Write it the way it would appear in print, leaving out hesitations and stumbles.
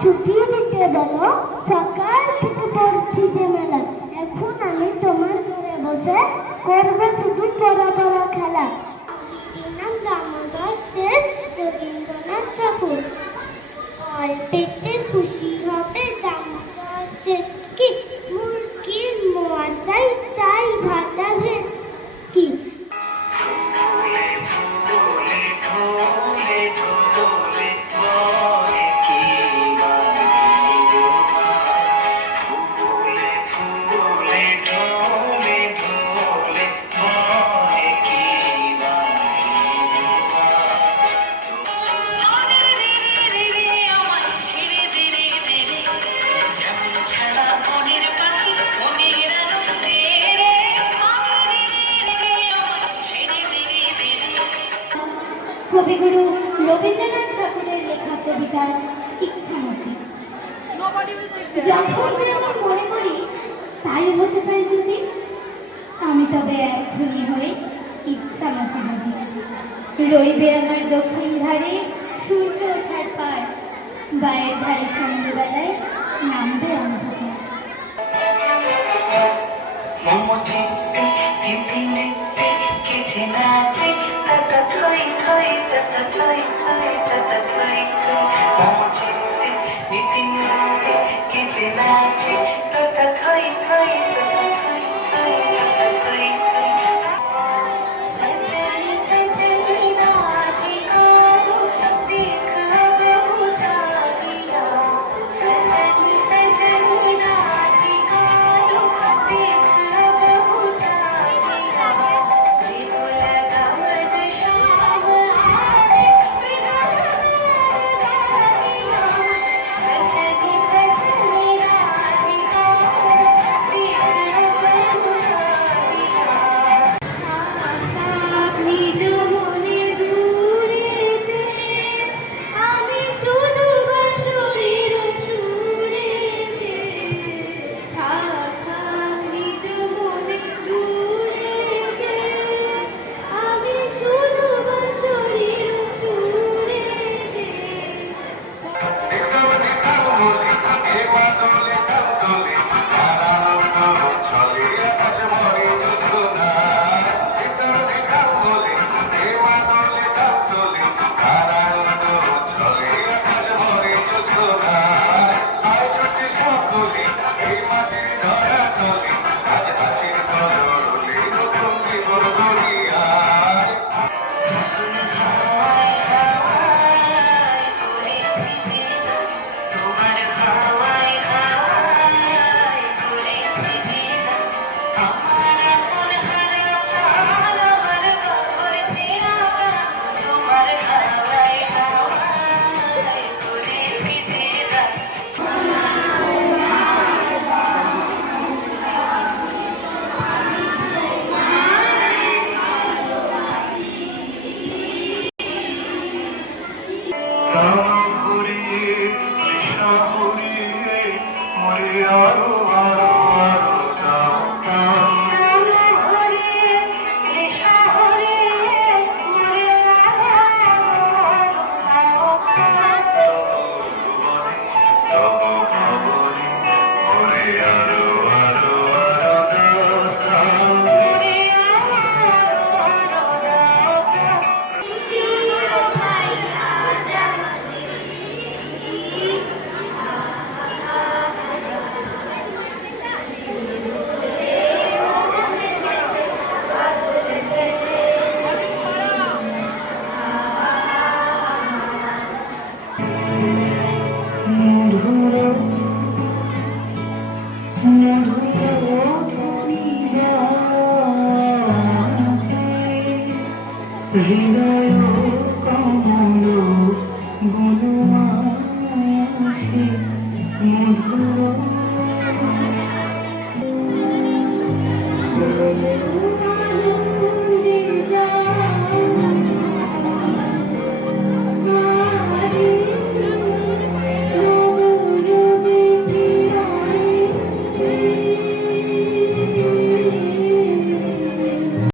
ছুটি দিতে বলো, সকাল থেকে পড়ছি যে মেলা। এখন আমি তোমার ঘরে বসে করবে শুধু পড়া পড়া খেলা। নাম দামোদর শেঠ, রবীন্দ্রনাথ ঠাকুর। অল্পেতে খুশি হবে দামোদর শেঠ কি, মুরগির মোয়া চাই, চাই ভাজা ভেটকি। কবিগুরু রবীন্দ্রনাথ ঠাকুরের লেখা কবিতার ইচ্ছামতি। যখন আমি মনে করি তাই হতে পারি যদি, আমি তবে এখনই হই ইচ্ছামতি নদী। রইবে আমার দক্ষিণ ধারে সূর্য ওঠার পার, বায়ের ধারে সন্ধ্যেবেলায় নামবে অন্ধকার। হৃদয় কমল গুণমাছে মধুর